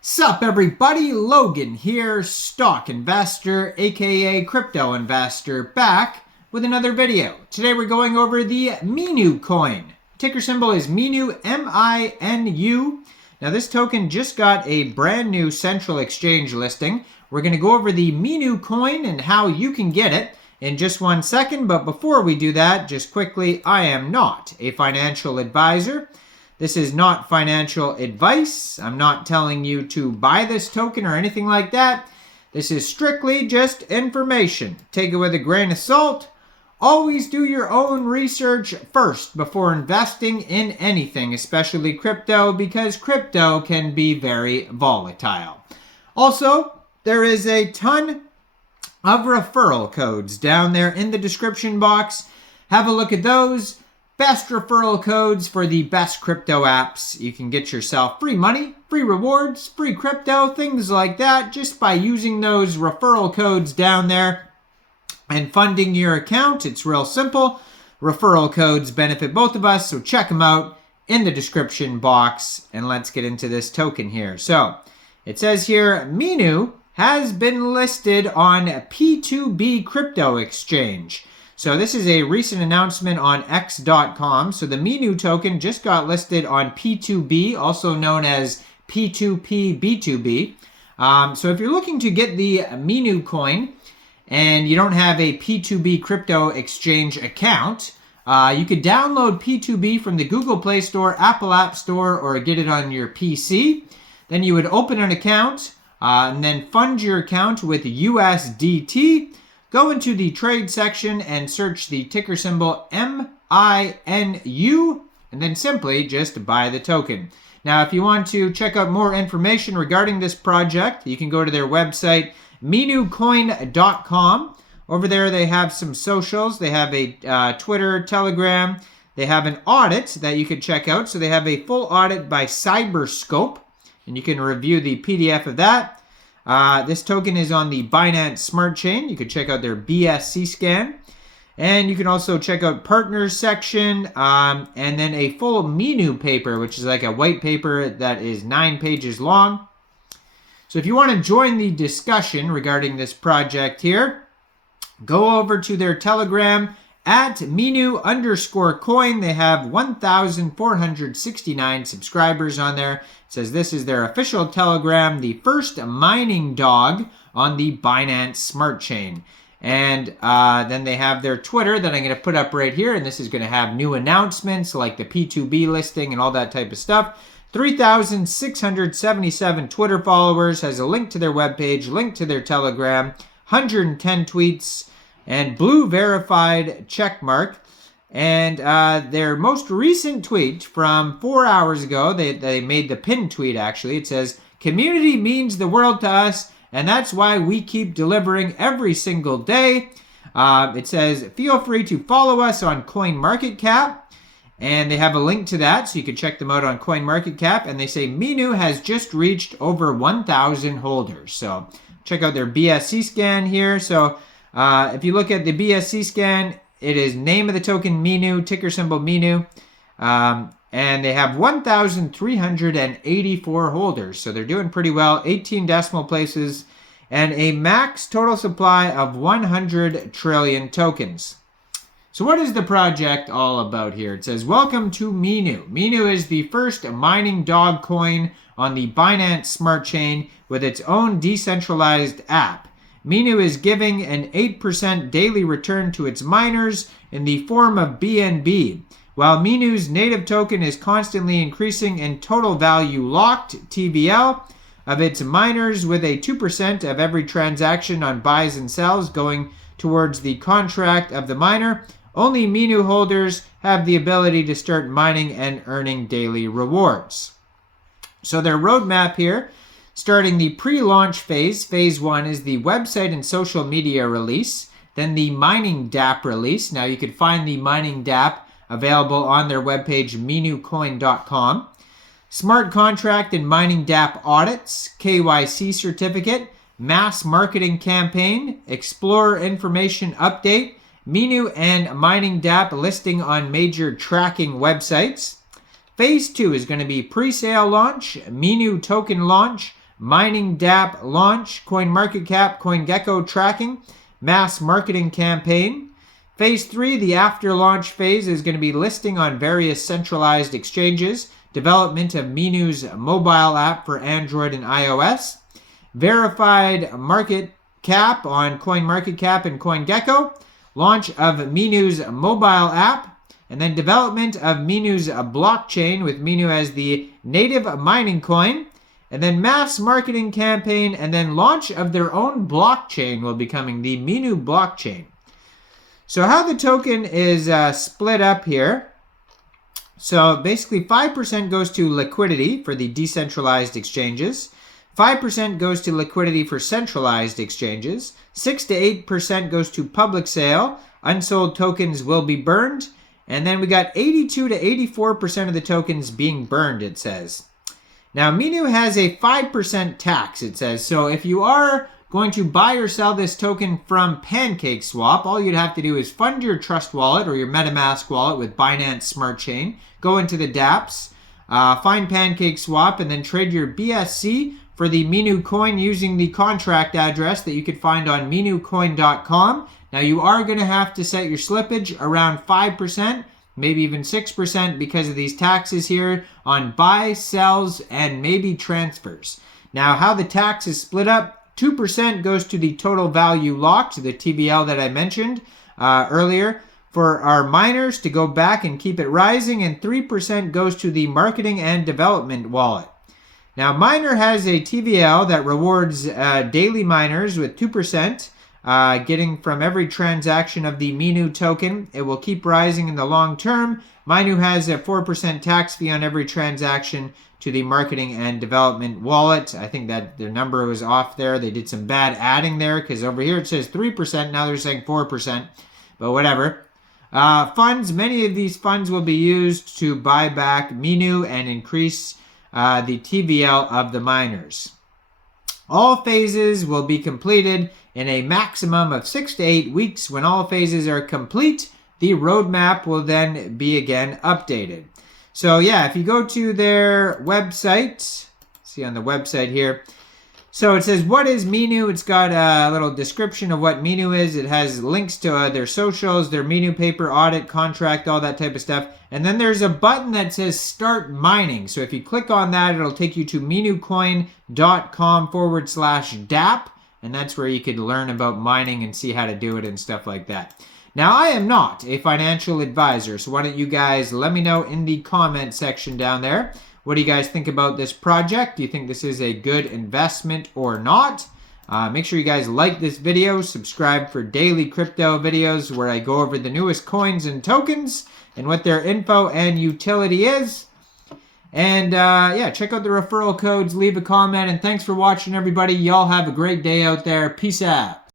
Sup everybody, Logan here, stock investor, aka crypto investor, back with another video. Today we're going over the Minucoin. Ticker symbol is Minu, M-I-N-U. Now this token just got a brand new central exchange listing. We're going to go over the Minucoin and how you can get it in just 1 second. But before we do that, just quickly, I am not a financial advisor. This is not financial advice. I'm not telling you to buy this token or anything like that. This is strictly just information. Take it with a grain of salt. Always do your own research first before investing in anything, especially crypto, because crypto can be very volatile. Also, there is a ton of referral codes down there in the description box. Have a look at those. Best referral codes for the best crypto apps. You can get yourself free money, free rewards, free crypto, things like that, just by using those referral codes down there and funding your account. It's real simple. Referral codes benefit both of us, so check them out in the description box. And let's get into this token here. So it says here, Minu has been listed on P2B crypto exchange. So this is a recent announcement on X.com. So the Minu token just got listed on P2B, also known as P2P B2B. So if you're looking to get the Minucoin and you don't have a P2B crypto exchange account, you could download P2B from the Google Play Store, Apple App Store, or get it on your PC. Then you would open an account and then fund your account with USDT. Go into the trade section and search the ticker symbol MINU and then simply just buy the token. Now, if you want to check out more information regarding this project, you can go to their website, Minucoin.com. Over there, they have some socials. They have a Twitter, Telegram. They have an audit that you could check out. So they have a full audit by Cyberscope, and you can review the PDF of that. This token is on the Binance Smart Chain. You can check out their BSC scan. And you can also check out partners section and then a full Minu paper, which is like a white paper that is 9 pages long. So if you want to join the discussion regarding this project here, go over to their Telegram at Minu_coin. They have 1,469 subscribers on there. It says this is their official Telegram, the first mining dog on the Binance Smart Chain. And then they have their Twitter that I'm going to put up right here. And this is going to have new announcements like the P2B listing and all that type of stuff. 3,677 Twitter followers, has a link to their webpage, link to their Telegram, 110 tweets, and blue verified check mark. And their most recent tweet from 4 hours ago, they made the pinned tweet actually. It says, "Community means the world to us, and that's why we keep delivering every single day." It says, "Feel free to follow us on CoinMarketCap." And they have a link to that, so you can check them out on CoinMarketCap. And they say Minu has just reached over 1,000 holders. So check out their BSC scan here. So if you look at the BSC scan, it is name of the token Minu, ticker symbol Minu, and they have 1,384 holders. So they're doing pretty well, 18 decimal places, and a max total supply of 100 trillion tokens. So what is the project all about here? It says, welcome to Minu. Minu is the first mining dog coin on the Binance Smart Chain with its own decentralized app. Minu is giving an 8% daily return to its miners in the form of BNB, while Minu's native token is constantly increasing in total value locked, TVL, of its miners, with a 2% of every transaction on buys and sells going towards the contract of the miner. Only Minu holders have the ability to start mining and earning daily rewards. So their roadmap here, starting the pre-launch phase. Phase 1 is the website and social media release. Then the mining Dapp release. Now you can find the mining Dapp available on their webpage, Minucoin.com. Smart contract and mining Dapp audits, KYC certificate, mass marketing campaign, explorer information update, Minu and mining Dapp listing on major tracking websites. Phase 2 is going to be pre-sale launch, Minu token launch, mining Dapp launch, CoinMarketCap, CoinGecko tracking, mass marketing campaign. Phase 3, the after launch phase, is going to be listing on various centralized exchanges, development of Minu's mobile app for Android and iOS, verified market cap on CoinMarketCap and CoinGecko, launch of Minu's mobile app, and then development of Minu's blockchain with Minu as the native mining coin, and then mass marketing campaign, and then launch of their own blockchain will be coming, the Minu blockchain. So how the token is split up here. So basically 5% goes to liquidity for the decentralized exchanges. 5% goes to liquidity for centralized exchanges. 6 to 8% goes to public sale. Unsold tokens will be burned. And then we got 82 to 84% of the tokens being burned, it says. Now, Minu has a 5% tax, it says. So if you are going to buy or sell this token from Pancakeswap, all you'd have to do is fund your Trust wallet or your MetaMask wallet with Binance Smart Chain, go into the dApps, find Pancakeswap, and then trade your BSC for the Minucoin using the contract address that you could find on Minucoin.com. Now, you are going to have to set your slippage around 5%, maybe even 6% because of these taxes here on buys, sells, and maybe transfers. Now, how the tax is split up, 2% goes to the total value locked, the TVL that I mentioned earlier, for our miners to go back and keep it rising, and 3% goes to the marketing and development wallet. Now, Miner has a TVL that rewards daily miners with 2%, getting from every transaction of the Minu token. It will keep rising in the long term. Minu has a 4% tax fee on every transaction to the marketing and development wallet. I think that their number was off there. They did some bad adding there because over here it says 3%. Now they're saying 4%, but whatever. Funds, many of these funds will be used to buy back Minu and increase the TVL of the miners. All phases will be completed in a maximum of 6 to 8 weeks. When all phases are complete, the roadmap will then be again updated. So yeah, if you go to their website, see on the website here, so it says, what is Minu? It's got a little description of what Minu is. It has links to their socials, their Minu paper, audit, contract, all that type of stuff. And then there's a button that says start mining. So if you click on that, it'll take you to minucoin.com/DApp. And that's where you could learn about mining and see how to do it and stuff like that. Now, I am not a financial advisor, so why don't you guys let me know in the comment section down there. What do you guys think about this project? Do you think this is a good investment or not? Make sure you guys like this video, subscribe for daily crypto videos where I go over the newest coins and tokens and what their info and utility is. And yeah, check out the referral codes, leave a comment, and thanks for watching, everybody. Y'all have a great day out there. Peace out.